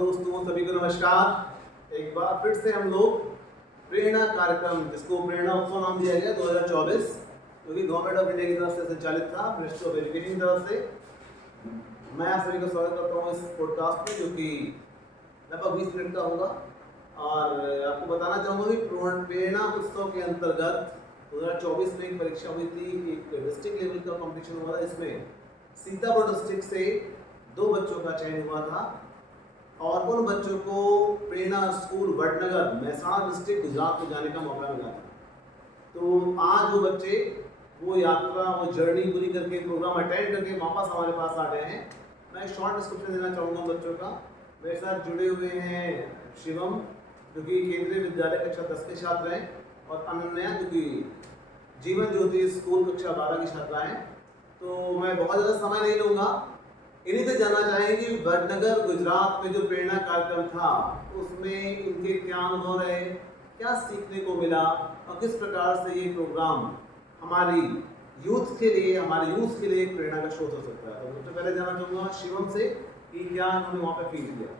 दोस्तों, सभी को नमस्कार। एक बार फिर से हम लोग प्रेरणा कार्यक्रम, जिसको प्रेरणा उत्सव नाम दिया गया 2024, जो कि गवर्नमेंट ऑफ इंडिया की तरफ से संचालित था, मिनिस्ट्री ऑफ एजुकेशन की तरफ से। मैं आप सभी को स्वागत करता हूँ इस पॉडकास्ट में, जो कि लगभग 20 मिनट का होगा। और आपको बताना चाहूँगा कि प्रेरणा उत्सव के अंतर्गत 2024 में एक परीक्षा हुई थी, एक डिस्ट्रिक्ट लेवल का कॉम्पिटिशन हुआ था, जिसमें सीतापुर डिस्ट्रिक्ट से 2 बच्चों का चयन हुआ था और उन बच्चों को प्रेरणा स्कूल वडनगर, महसाणा डिस्ट्रिक्ट, गुजरात में जाने का मौका मिला था। तो आज वो बच्चे वो यात्रा, वो जर्नी पूरी करके, प्रोग्राम अटेंड करके वापस हमारे पास आ गए हैं। मैं एक शॉर्ट डिस्क्रिप्शन देना चाहूँगा बच्चों का। मेरे साथ जुड़े हुए हैं शिवम, जो कि केंद्रीय विद्यालय कक्षा 10 के छात्र हैं, और अनन्या, जो कि जीवन ज्योति स्कूल कक्षा 12 की छात्रा हैं। तो मैं बहुत ज़्यादा समय नहीं लूँगा, इन्हीं से जानना चाहेंगे कि वडनगर गुजरात में जो प्रेरणा कार्यक्रम था, उसमें इनके क्या अनुभव रहे, क्या सीखने को मिला, और किस प्रकार से ये प्रोग्राम हमारी यूथ के लिए, हमारे यूथ के लिए एक प्रेरणा का स्रोत हो सकता है। तो सबसे पहले जानना चाहूँगा शिवम से कि क्या उन्होंने वहाँ पे फील किया।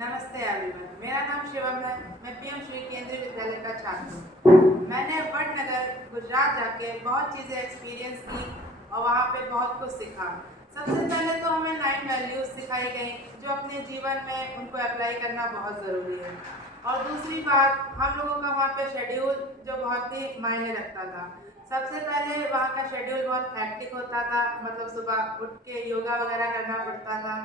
नमस्ते एवरीवन, मेरा नाम शिवम है। मैं पीएम श्री केंद्रीय विद्यालय का छात्र हूँ। मैंने वडनगर गुजरात जाके बहुत चीज़ें एक्सपीरियंस की और वहाँ पे बहुत कुछ सीखा। सबसे पहले तो हमें 9 वैल्यूज़ सिखाई गई, जो अपने जीवन में उनको अप्लाई करना बहुत ज़रूरी है। और दूसरी बात, हम लोगों का वहाँ पे शेड्यूल जो बहुत ही मायने रखता था। सबसे पहले वहाँ का शेड्यूल बहुत हैक्टिक होता था, मतलब सुबह उठ के योगा वगैरह करना पड़ता था।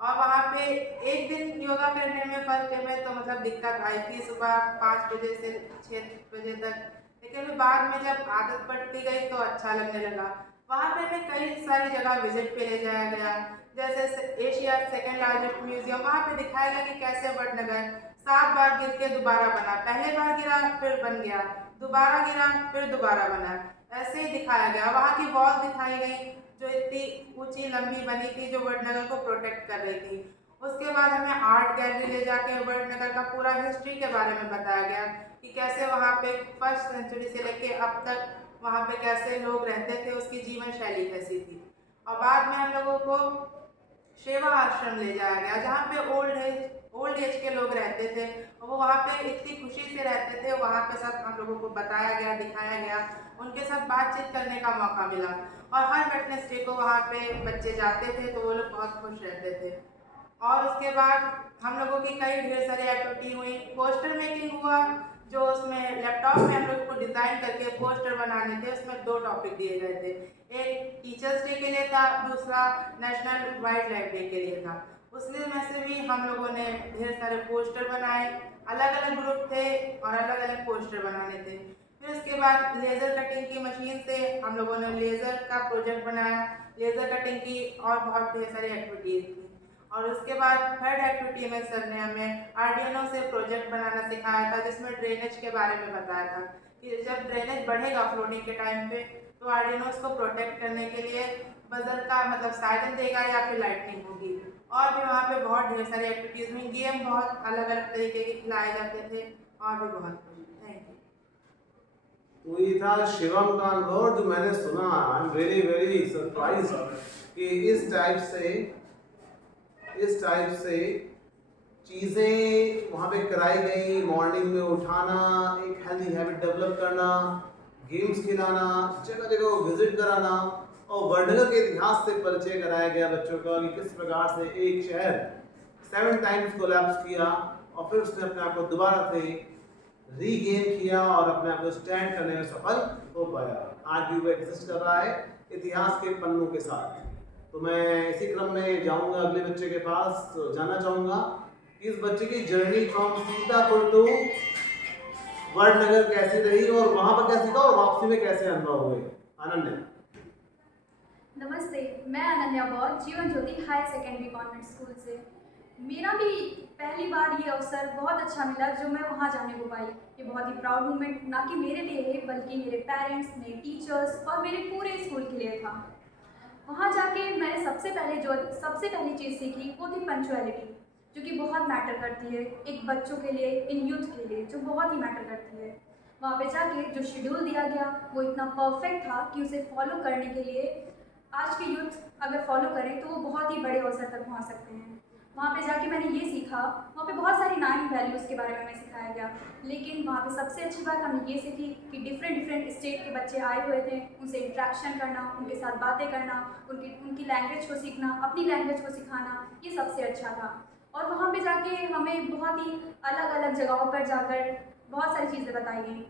और वहाँ पे एक दिन योगा करने में फर्स्ट डे में तो मतलब दिक्कत आई थी, सुबह 5 बजे से 6 बजे तक, लेकिन फिर बाद में जब आदत पड़ती गई तो अच्छा लगने लगा। वहाँ पे हमें कई सारी जगह विजिट पे ले जाया गया, जैसे एशिया सेकेंड लार्जेस्ट म्यूजियम। वहाँ पे दिखाया गया कि कैसे वडनगर 7 बार गिर के दोबारा बना, पहले बार गिरा फिर बन गया, दोबारा गिरा फिर दोबारा बना, ऐसे ही दिखाया गया। वहाँ की वॉल दिखाई गई जो इतनी ऊंची लंबी बनी थी, जो वडनगर को प्रोटेक्ट कर रही थी। उसके बाद हमें आर्ट गैलरी ले जाके वडनगर का पूरा हिस्ट्री के बारे में बताया गया कि कैसे वहाँ पे फर्स्ट सेंचुरी से लेके अब तक वहाँ पे कैसे लोग रहते थे, उसकी जीवन शैली कैसी थी। और बाद में हम लोगों को सेवा आश्रम ले जाया गया, जहाँ पे ओल्ड एज के लोग रहते थे, और वो वहाँ पे इतनी खुशी से रहते थे। वहाँ पे सब हम लोगों को बताया गया, दिखाया गया, उनके साथ बातचीत करने का मौका मिला। और हर वेडनेसडे को वहाँ पे बच्चे जाते थे, तो वो लोग बहुत खुश रहते थे। और उसके बाद हम लोगों की कई ढेर सारी एक्टिविटी हुई। पोस्टर मेकिंग हुआ, जो उसमें लैपटॉप में हम लोग को डिज़ाइन करके पोस्टर बनाने थे। उसमें 2 टॉपिक दिए गए थे, एक टीचर्स डे के लिए था, दूसरा नेशनल वाइल्ड लाइफ डे के लिए था। उसमें में से भी हम लोगों ने ढेर सारे पोस्टर बनाए, अलग अलग ग्रुप थे और अलग अलग पोस्टर बनाने थे। फिर उसके बाद लेज़र कटिंग की मशीन से हम लोगों ने लेज़र का प्रोजेक्ट बनाया, लेज़र कटिंग की, और बहुत ढेर सारी एक्टिविटीज़ थी। और उसके बाद थर्ड एक्टिविटी में सर ने हमें आर्डिनो से प्रोजेक्ट बनाना सिखाया था, जिसमें ड्रेनेज के बारे में बताया था कि जब ड्रेनेज बढ़ेगा फ्लोटिंग के टाइम पे, तो आर्डिनोस को प्रोटेक्ट करने के लिए बजर का मतलब साइरन देगा या फिर लाइटनिंग होगी। और भी वहाँ पे बहुत ढेर सारी एक्टिविटीज़ में गेम बहुत अलग अलग तरीके के खिलाए जाते थे, और भी बहुत कुछ। Thank you. तो ये था शिवम का अनुभव, जो मैंने सुना। I am very very surprise कि इस टाइप से चीज़ें वहाँ पे कराई गई। मॉर्निंग में उठाना, एक हेल्दी हैबिट डेवलप करना, गेम्स खिलाना, जगह जगह विजिट कराना, और वडनगर के इतिहास से परिचय कराया गया बच्चों का कि किस प्रकार से एक शहर 7 टाइम्स कोलैप्स किया और फिर उसने अपने आप को दोबारा से रीगेन किया और अपने आप को स्टैंड करने में सफल हो पाया। आज भी वो एग्जिस्ट कर रहा है इतिहास के पन्नों के साथ। तो मैं इसी क्रम में जाऊंगा अगले बच्चे के पास। तो जानना चाहूंगा कि इस बच्चे की journey from Sitapur to Vadnagar कैसी रही, और वहां पर क्या सीखा, और वापसी में कैसे अनुभव हुए। अनन्या। नमस्ते, मैं अनन्या बौद्ध, Jeevan Jyoti high secondary convent school से। मेरा भी पहली बार ये अवसर बहुत अच्छा मिला जो मैं वहाँ जाने को पाई। ये बहुत ही प्राउड मोमेंट ना कि मेरे लिए है, बल्कि मेरे पेरेंट्स, मेरे टीचर्स और मेरे पूरे स्कूल के लिए था। वहाँ जाके मैंने सबसे पहली चीज़ सीखी वो थी पंक्चुअलिटी, जो कि बहुत मैटर करती है एक बच्चों के लिए, इन यूथ के लिए, जो बहुत ही मैटर करती है। वहाँ पे जाके जो शेड्यूल दिया गया वो इतना परफेक्ट था कि उसे फॉलो करने के लिए आज के यूथ अगर फॉलो करें तो वो बहुत ही बड़े अवसर तक पहुंच सकते हैं। वहाँ पे जाके मैंने ये सीखा, वहाँ पे बहुत सारी 9 वैल्यूज़ के बारे में हमें सिखाया गया, लेकिन वहाँ पे सबसे अच्छी बात हमने ये सीखी कि डिफरेंट स्टेट के बच्चे आए हुए थे, उनसे इंट्रैक्शन करना, उनके साथ बातें करना, उनकी लैंग्वेज को सीखना, अपनी लैंग्वेज को सिखाना, ये सबसे अच्छा था। और वहाँ पे जाके हमें बहुत ही अलग अलग जगहों पर जाकर बहुत सारी चीज़ें बताई गई,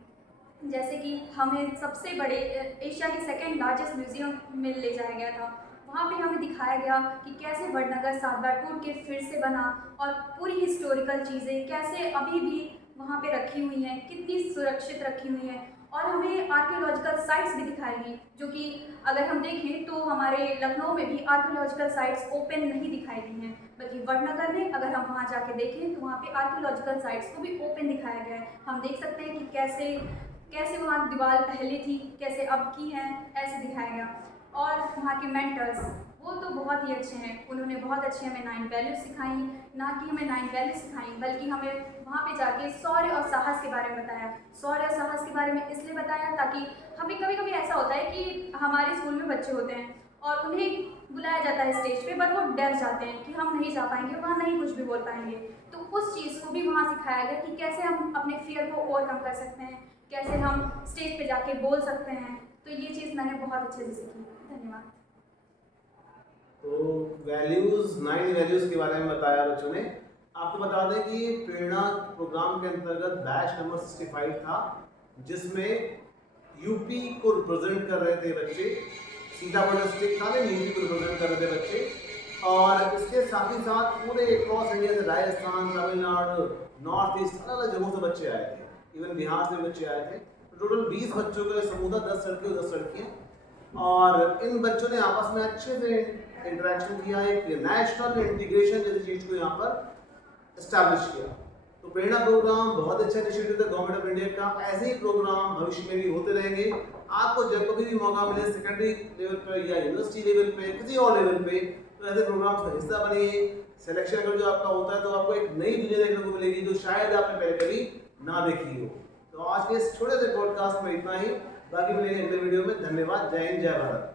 जैसे कि हमें सबसे बड़े एशिया के सेकंड लार्जेस्ट म्यूज़ियम में ले जाया गया था। वहाँ पे हमें दिखाया गया कि कैसे वडनगर 7 बार टूट के फिर से बना और पूरी हिस्टोरिकल चीज़ें कैसे अभी भी वहाँ पे रखी हुई हैं, कितनी सुरक्षित रखी हुई हैं। और हमें आर्कियोलॉजिकल साइट्स भी दिखाई गई, जो कि अगर हम देखें तो हमारे लखनऊ में भी आर्कियोलॉजिकल साइट्स ओपन नहीं दिखाई दी हैं, बल्कि वडनगर में अगर हम वहाँ जाके देखें तो वहाँ पे आर्कियोलॉजिकल साइट्स को भी ओपन दिखाया गया है। हम देख सकते हैं कि कैसे वहाँ दीवार पहले थी, कैसे अब की हैं, ऐसे दिखाया गया। और वहाँ के मेंटर्स वो तो बहुत ही अच्छे हैं, उन्होंने बहुत अच्छी हमें 9 वैल्यूज सिखाई, ना कि हमें 9 वैल्यूज सिखाई बल्कि हमें वहाँ पे जाके शौर्य और साहस के बारे में बताया। शौर्य और साहस के बारे में इसलिए बताया ताकि हमें कभी कभी ऐसा होता है कि हमारे स्कूल में बच्चे होते हैं और उन्हें बुलाया जाता है स्टेज पे, पर वो डर जाते हैं कि हम नहीं जा पाएंगे, वहाँ नहीं कुछ भी बोल पाएंगे। तो उस चीज़ को भी वहाँ सिखाया गया कि कैसे हम अपने फियर को ओवरकम कर सकते हैं, कैसे हम स्टेज पे जाके बोल सकते हैं। तो ये चीज़ मैंने बहुत अच्छे से सीखी। धन्यवाद। तो वैल्यूज़ 9 वैल्यूज़ के बारे में बताया बच्चों ने। आपको बता दें कि प्रेरणा प्रोग्राम के अंतर्गत बैच नंबर 65 था, जिसमें यूपी को रिप्रेजेंट कर रहे थे बच्चे। सीतापुर डिस्ट्रिक्ट था, लेकिन यूपी को रिप्रेजेंट कर रहे थे बच्चे। और इसके साथ ही साथ पूरे क्रॉस इंडिया से राजस्थान, तमिलनाडु, नॉर्थ ईस्ट अलग अलग जगहों से बच्चे आए थे, इवन बिहार से बच्चे आए थे। टोटल 20 बच्चों का समूह था, 10 लड़के और 10 लड़कियाँ। और इन बच्चों ने आपस में अच्छे से इंटरेक्शन किया, एक नेशनल इंटीग्रेशन जैसी चीज़ को यहाँ पर इस्टेब्लिश किया। तो प्रेरणा प्रोग्राम बहुत अच्छा इनिशिएटिव है गवर्नमेंट ऑफ इंडिया का। ऐसे ही प्रोग्राम भविष्य में भी होते रहेंगे। आपको जब कभी भी मौका मिले सेकेंडरी लेवल पर या यूनिवर्सिटी लेवल पे, किसी और लेवल पे, तो ऐसे प्रोग्राम्स का हिस्सा बनिए। सिलेक्शन अगर जो आपका होता है तो आपको एक नई दुनिया देखने को मिलेगी जो शायद आपने पहले कभी ना देखी हो। तो आज के इस छोटे से पॉडकास्ट में इतना ही, बाकी मिलेंगे अगले वीडियो में। धन्यवाद। जय हिंद, जय भारत।